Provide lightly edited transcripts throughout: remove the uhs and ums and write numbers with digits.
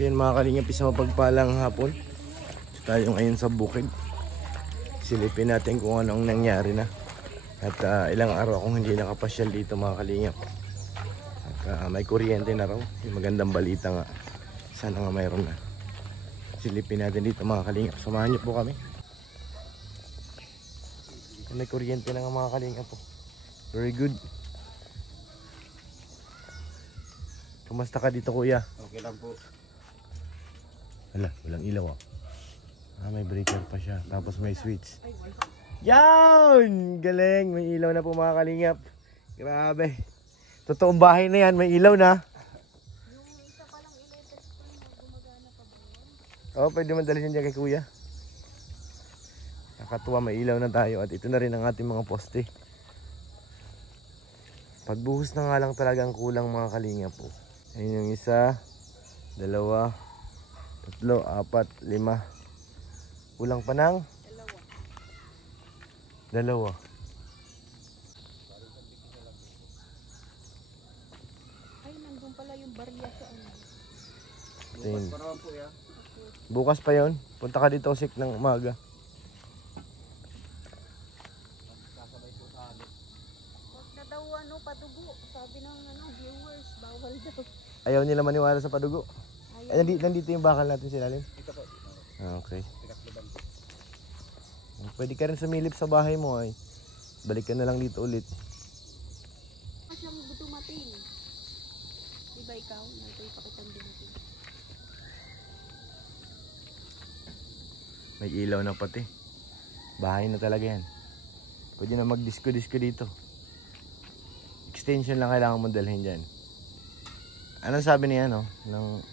So yun mga kalingap, isang mapagpalang hapon. So tayo ngayon sa bukid. Silipin natin kung anong nangyari na. At ilang araw akong hindi nakapasyal dito mga kalingap. At may kuryente na raw. Yung magandang balita nga. Sana nga mayroon na. Silipin natin dito mga kalingap. Samahan niyo po kami. May kuryente na nga mga kalingap po. Very good. Kumusta ka dito kuya? Okay lang po. Wala, walang ilaw may breaker pa siya. Tapos may switch. Yan! Galing! May ilaw na po mga kalingap. Grabe. Totoong bahay na yan. May ilaw na. Yung isa palang electric fan mo, gumagana pa ba yun? Oo, pwede madalhin yan kay kuya. Nakatuwa, may ilaw na tayo. At ito na rin ang ating mga poste. Pagbuhos na nga lang talagang kulang mga kalingap po. Ayun yung isa, dalawa, tatlo, apat, lima. Kulang pa ng? Dalawa. Ay, nandun pala yung barya sa ano. Bukas pa naman po ya. Bukas pa yon. Punta ka dito sik ng umaga. Huwag na daw padugo. Sabi ng viewers, bawal daw. Ayaw nila maniwala sa padugo. Ayaw. Ay, nandito yung bakal natin silalim. Dito po. Okay. Pinakliban po. Pwede ka rin sumilip sa bahay mo ay. Balik ka na lang dito ulit. Siyang dumating. Diba ikaw? Nalitoy pa kitang dumating. May ilaw na pati. Bahay na talaga yan. Pwede na mag-disco-disco dito. Extension lang kailangan mo dalhin dyan. Anong sabi niya no? Nang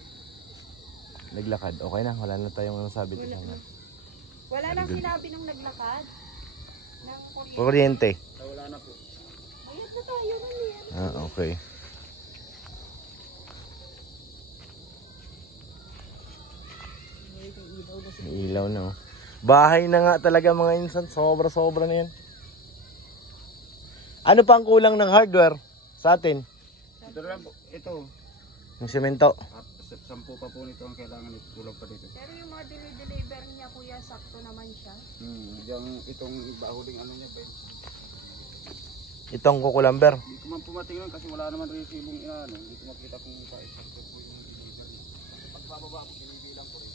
naglakad. Okay na, wala na tayong anong sabi Wala ito. na. Wala nang sinabi nung naglakad. Ng Kuryente. Wala na po. Ayat na tayo na yan. Okay. May ilaw na oh. Bahay na nga talaga mga insan. Sobra-sobra na yan. Ano pa ang kulang ng hardware sa atin? Ito lang po. Ito. Yung semento. 10 pa po nito ang kailangan ito. Kulang pa dito. Pero yung mga deliver niya kuya, sakto naman siya. Itong huling ano niya ba? Itong kukulamber. Hindi ko man pumatingin kasi wala naman resibong inaano. Hindi ko makita kung pa-exacto po yung deliver niya. Pagbababa ko, binibilang ko rin.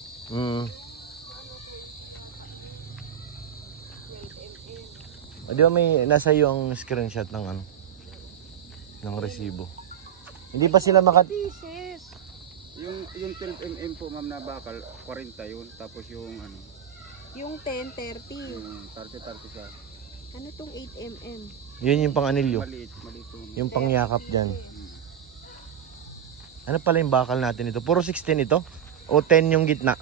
Di ba may nasa iyo ang screenshot ng ano? Ng resibo. Hindi pa sila Pieces. Yung 12mm po ma'am na bakal, 40 yun. Tapos yung ano, Yung 10, 30. yung 30 siya. Ano tong 8mm? Yun yung pang anilyo. Maliit yun. Yung pangyakap dyan. Ano pala yung bakal natin ito? Puro 16 ito? O 10 yung gitna?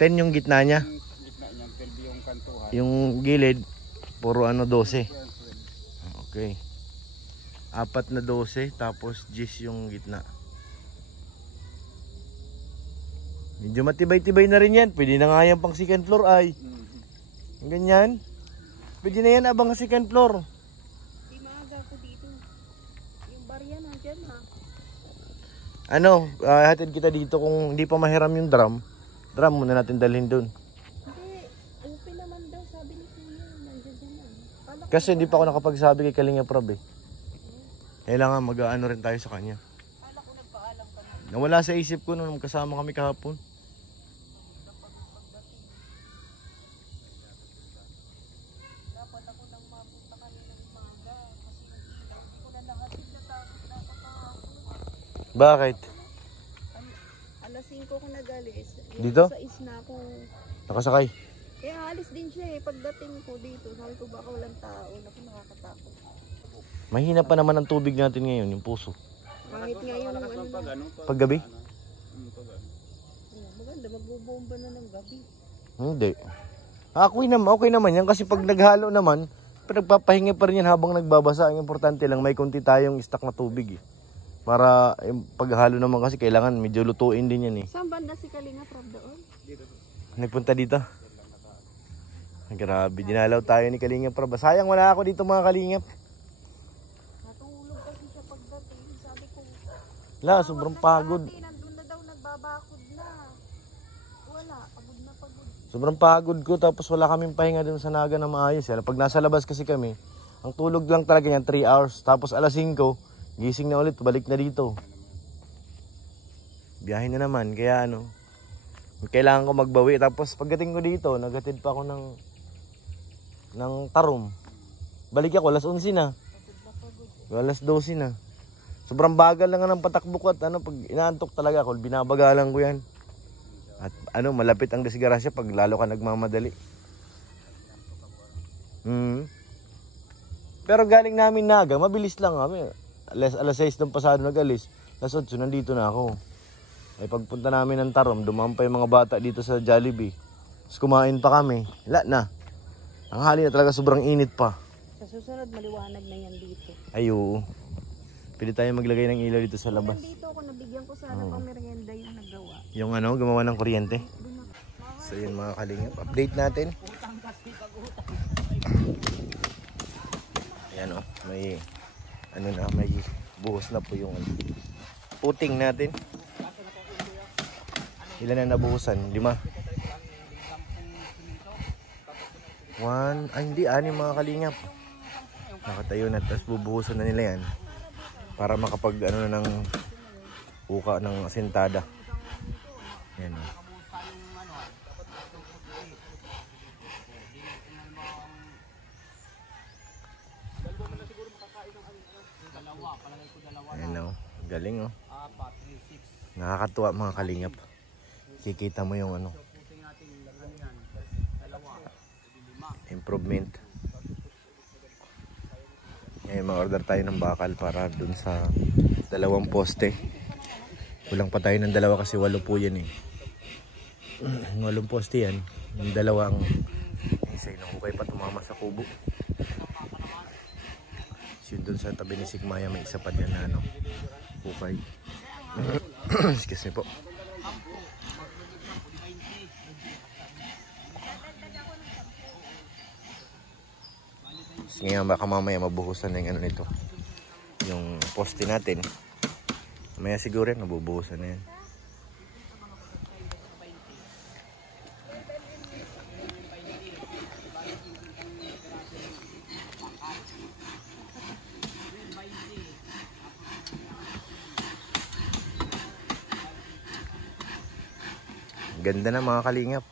10 yung gitna niya? Yung gitna niya, 12 yung kantuhan. Yung gilid, puro 12. Okay. 4 na 12, tapos 10 yung gitna. Medyo matibay-tibay na rin yan. Pwede na nga yan pang second floor ay. Ganyan. Pwede na yan abang second floor. Di maaga ko dito. Yung barya nandyan ha. Ano, hatid kita dito kung hindi pa mahiram yung drum. Drum muna natin dalhin dun. Hindi, open naman daw sabi ni Kuya. Nandyan dyan. Kasi hindi pa ako nakapagsabi kay Kalinga Prab eh. Kailangan mag-ano rin tayo sa kanya. Kala ko nagpaalam ka na. Nawala sa isip ko nung kasama kami kahapon. Dapat ako nang mapunta kaninang umaga. Kasi hindi ko na lahat nakakahapon. Bakit? Alas 5 ko nag-alis. Dito? Sa isna ako. Nakasakay. Kaya alis din siya eh. Pagdating ko dito, sabi ko baka walang tao. Naku, nakakatakot. Mahina pa naman ang tubig natin ngayon, yung puso. Kahit ngayon ano na. Paggabi? Maganda, magbubomba na ng gabi. Hindi. Okay naman yan kasi pag naghalo naman, nagpapahinga pa rin yan habang nagbabasa. Ang importante lang may konti tayong stock na tubig eh. Para yung paghalo naman kasi kailangan medyo lutuin din yan eh. Saan banda si Kalinga Prab doon? Nagpunta dito. Grabe, dinalaw tayo ni Kalinga Prab. Sayang wala ako dito mga Kalingap. Natulog kasi siya pagdating. Sabi ko, La, sobrang pagod. nandun na daw nagbabasa. Napakod na. Wala, pagod na pagod. Sobrang pagod ko tapos wala kaming pahinga dun sa Naga na maayos. Pag nasa labas kasi kami, ang tulog lang talaga yan 3 hours. Tapos alas 5, gising na ulit, balik na dito. Biyahe na naman, kaya ano, kailangan ko magbawi. Tapos pagdating ko dito, naghatid pa ako ng Tarom. Balik ako, alas 11 na. Alas 12 na. Sobrang bagal lang ng patakbo ko at ano, pag inaantok talaga ako, binabagalan ko yan. At ano, malapit ang disgrasya pag lalo ka nagmamadali. Pero galing namin Naga, mabilis lang kami. Alas 6 ng pasado nag-alis. Alas 8, nandito na ako. Ay pagpunta namin ng Tarom, dumaan pa yung mga bata dito sa Jollibee. Tapos kumain pa kami. Wala na. Ang hali na talaga, sobrang init pa. Sa susunod, maliwanag na yan dito. Ayo. Pwede tayo maglagay ng ilaw dito sa labas. Dito ako, nabigyan ko sana pang merienda yung nagawa. Yung ano, gumawa ng kuryente. So yun mga kalingap, update natin. Ayan o, may ano na, may buhos na po yung puting natin. Ilan na nabuhusan? 5. 1, ay hindi, 6 mga kalingap. Nakatayo na, tapos bubuhusan na nila yan. Para makapag ano na ng uka ng asentada. Yan o. Ayan o, galing o. Nakakatuwa mga kalingap. Kikita mo yung ano, improvement. Ngayon ma-order tayo ng bakal para dun sa 2 poste. Kulang pa tayo ng 2 kasi 8 po yan eh. 8 poste yan. Yung 2 ang isa yung hukay pa tumama sa kubo. Yun dun sa tabi ni Sigmaya may isa pa dyan na ano, hukay. Excuse me po. Ngayon baka mamaya mabuhusan na yung ano nito, yung poste natin. Mamaya siguro yan mabubuhusan na yan. Ganda na mga kalingap.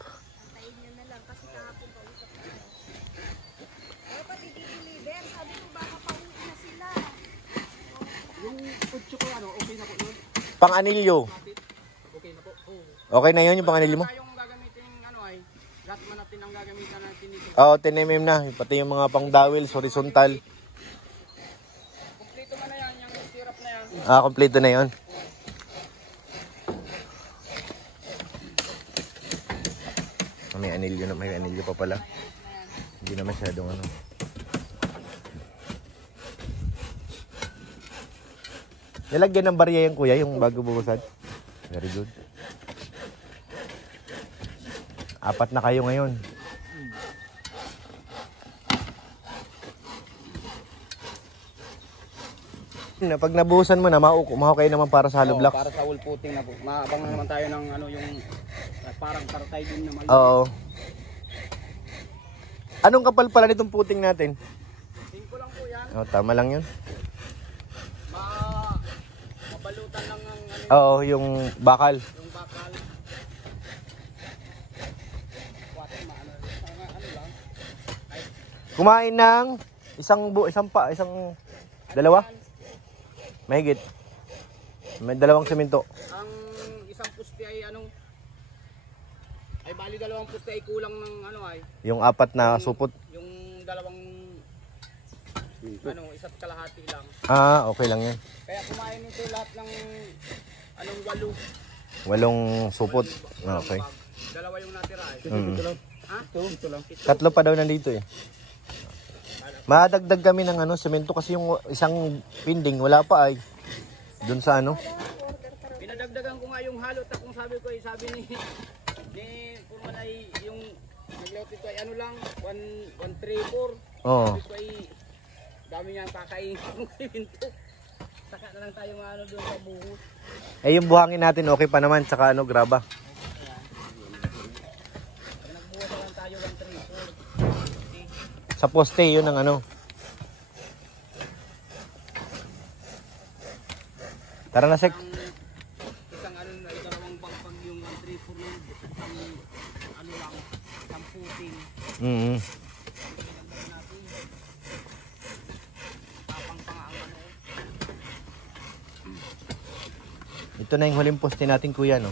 Pang-anilyo. Okay na po. Okay na yun yung pang-anilyo mo? Yung gagamitin ano ay, gas man natin ang gagamitan natin dito. Oo, 10 mm na. Pati yung mga pang-dowels, horizontal. Kompleto man na yan, yung stirrup na yan. Ah, kompleto na yun. May anilyo pa pala. Hindi na masyadong ano. Nilagyan ng barya yung kuya, yung bago bubusan. Very good. 4 na kayo ngayon. Pag nabuhusan mo na, mahukay naman para sa hollow blocks. Para sa wall footing na po. Maabang na naman tayo ng ano yung parang tartay din na maliit. Oo. Anong kapal pala nitong puting natin? 5 lang po yan. Oh, tama lang yun. Mabalutan lang ang ano, Oo, yung bakal. yung bakal. Water maano lang. Kumain ng isang dalawa? Mahigit. May 2 semento. Ang isang puste ay ano? Ay bali 2 puste ay kulang ng ano ay. Yung 4 na supot. Yung 2 ano, 1 kalahati lang. Ah, okay lang yan. Kaya kumain nito lahat ng anong 8 supot. Ah, okay. 2 yung natira ay. Ha? Ito lang. 3 pa daw nandito eh. Madagdag kami ng ano, semento kasi yung isang pinding wala pa ay. Doon sa ano. Pinadagdagan ko nga yung halot at kung sabi ko ay sabi ni Purman ay yung naglaot ito ay ano lang 134. Oo. Sabi ko ay dami niya kakainin ng semento. Saka na lang tayo ano doon sa buhos. Eh yung buhangin natin okay pa naman, tsaka ano, graba. Pag nagbuhos na lang tayo 1, 3, 4. Sa poste, yun ang ano. Tara na, Sek. Isang ano na dalawang pag yung 1, 3, 4 isang ano lang, isang puting. Mm. Tapang pa nga ang ano. Ito na yung huling poste natin, kuya, no?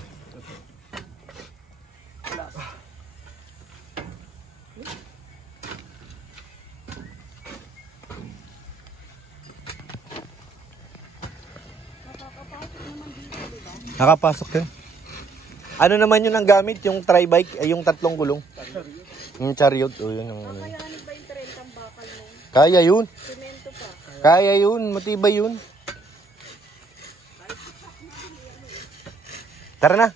Nakapasok yun. Ano naman yun ang gamit? Yung tri-bike, ay yung 3 gulong. Yung chariot, o yun ang ano. Kakayanin ba yung 30 ang bakal mo? Kaya yun. Semento pa. Kaya yun. Matibay yun. Tara na.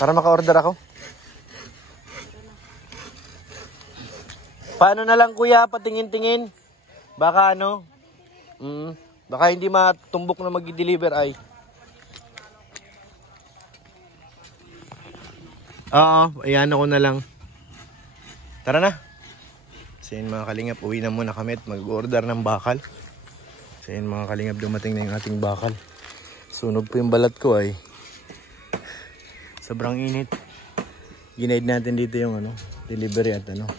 Para maka-order ako. Paano na lang, kuya? Patingin-tingin. Baka ano? Baka hindi matumbok na mag-deliver ay. Oo, ayan ako na lang. Tara na. So yun mga kalingap, uwi na muna kami at mag-order ng bakal. So yun mga kalingap, dumating na yung ating bakal. Sunog po yung balat ko ay. Sobrang init. Ginaid natin dito yung ano, delivery at ano.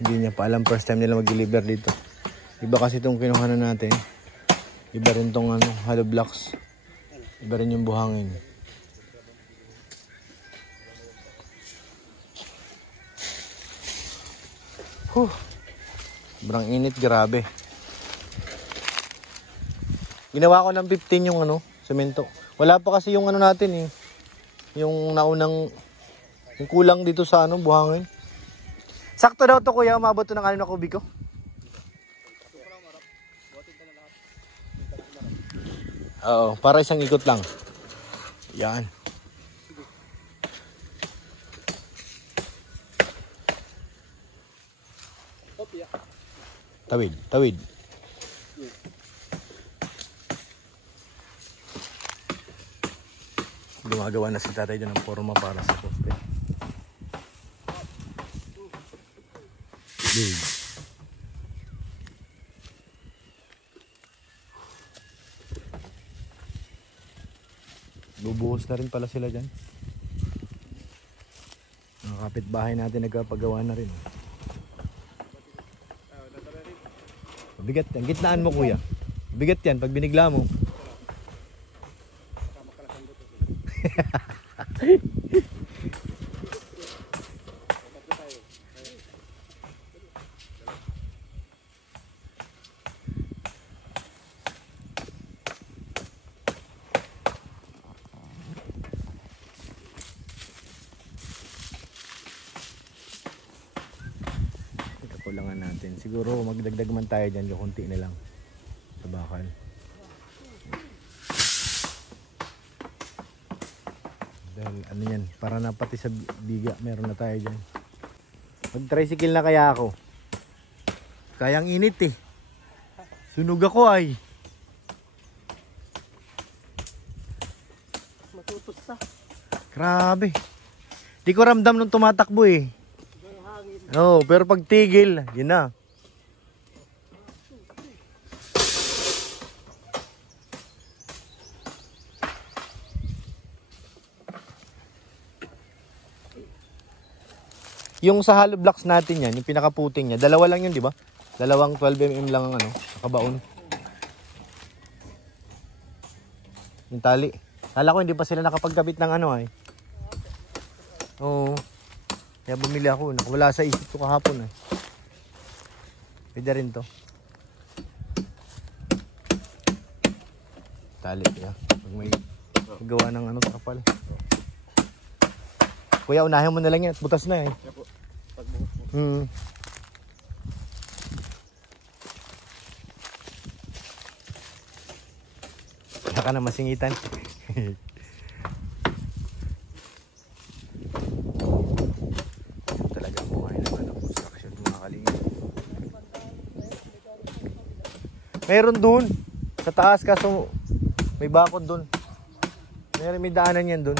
Hindi niya pa alam, first time nila mag-deliver dito. Iba kasi itong kinuha na natin. Iba rin itong ano, hollow blocks. Iba rin yung buhangin. Sobrang init, grabe. Ginawa ko ng 15 yung ano, semento. Wala pa kasi yung ano natin eh. Yung naunang, yung kulang dito sa ano, buhangin. Sakto daw to kuya, umabot to ng ano na kubiko. Oo, para isang ikot lang. Yan. Tawid, tawid. Gumagawa na si tatay dyan ng forma para sa poste. Big. Bubuhos na rin pala sila dyan. Ang kapitbahay natin nagpapagawa na rin. Bigat yan. Gitnaan mo kuya. Bigat yan pag binigla mo. Kulangan natin. Siguro magdagdag man tayo dyan, yung konti na lang sa bakal. Dahil ano yan, para na pati sa biga, meron na tayo dyan. Mag-tricycle na kaya ako. Kayang init eh. Sunog ako ay. Matutos na. Grabe. Di ko ramdam nung tumatakbo eh. Oo, pero pag tigil, yun na. Yung sa hollow blocks natin yan, yung pinakaputing niya, dalawa lang yun, di ba? Dalawang 12mm lang ang ano, nakabaon. Yung tali. Kala ko hindi pa sila nakapagkabit ng ano ay. Oo. Kaya bumili ako. Wala sa isip ko kahapon eh. Pwede rin to. Tali kaya. Pag may gawa ng ano kapal. Kuya, unahin mo na lang yan. Butas na eh. Kaya ka na masingitan. Talaga buhay naman ang construction mga kalingap. Meron dun. Sa taas kaso may bakod doon. May daanan yan doon.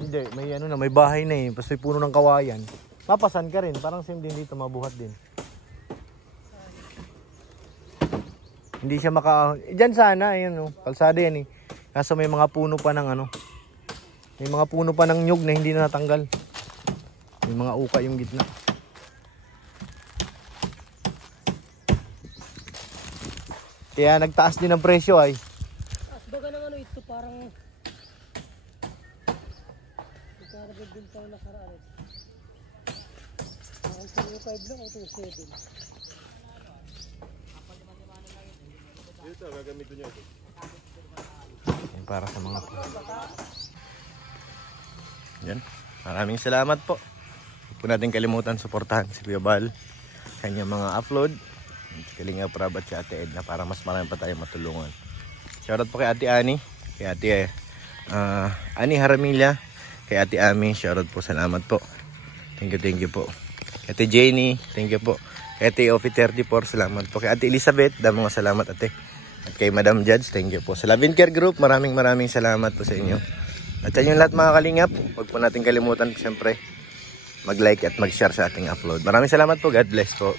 Hindi, may ano na, may bahay na eh. Tapos may puno ng kawayan. Mapasan ka rin, parang same din dito, mabuhat din. Hindi siya diyan sana, ayun oh, kalsada yan eh. Kaso may mga puno pa ng ano. May mga puno pa ng nyug na hindi na natanggal. May mga uka yung gitna. Kaya nagtaas din ang presyo ay. As baga ng ano ito parang ikarabagin pa na karaan. Parang 25 lang o 27. Dito, gagamitin niyo ito. Yan para sa mga po. Yan. Maraming salamat po. Huwag po natin kalimutan suportahan si Kuya Bal. Kanyang mga upload. Si Kalinga Prab at si Ate Edna para mas marami pa tayong matulungan. Shoutout po kay Ate Ani. Kay Ate Ani Haramilla. Kay Ate Ami. Shoutout po. Salamat po. Thank you po. Kay Ate Jenny. Thank you po. Kay Ate Ofi 34. Salamat po. Kay Ate Elizabeth. Dami mga salamat ate. At kay Madam Judge. Thank you po. Sa Love and Care Group. Maraming salamat po sa inyo. At sa inyo lahat mga kalingap. Huwag po natin kalimutan siyempre mag-like at mag-share sa ating upload. Maraming salamat po. God bless po.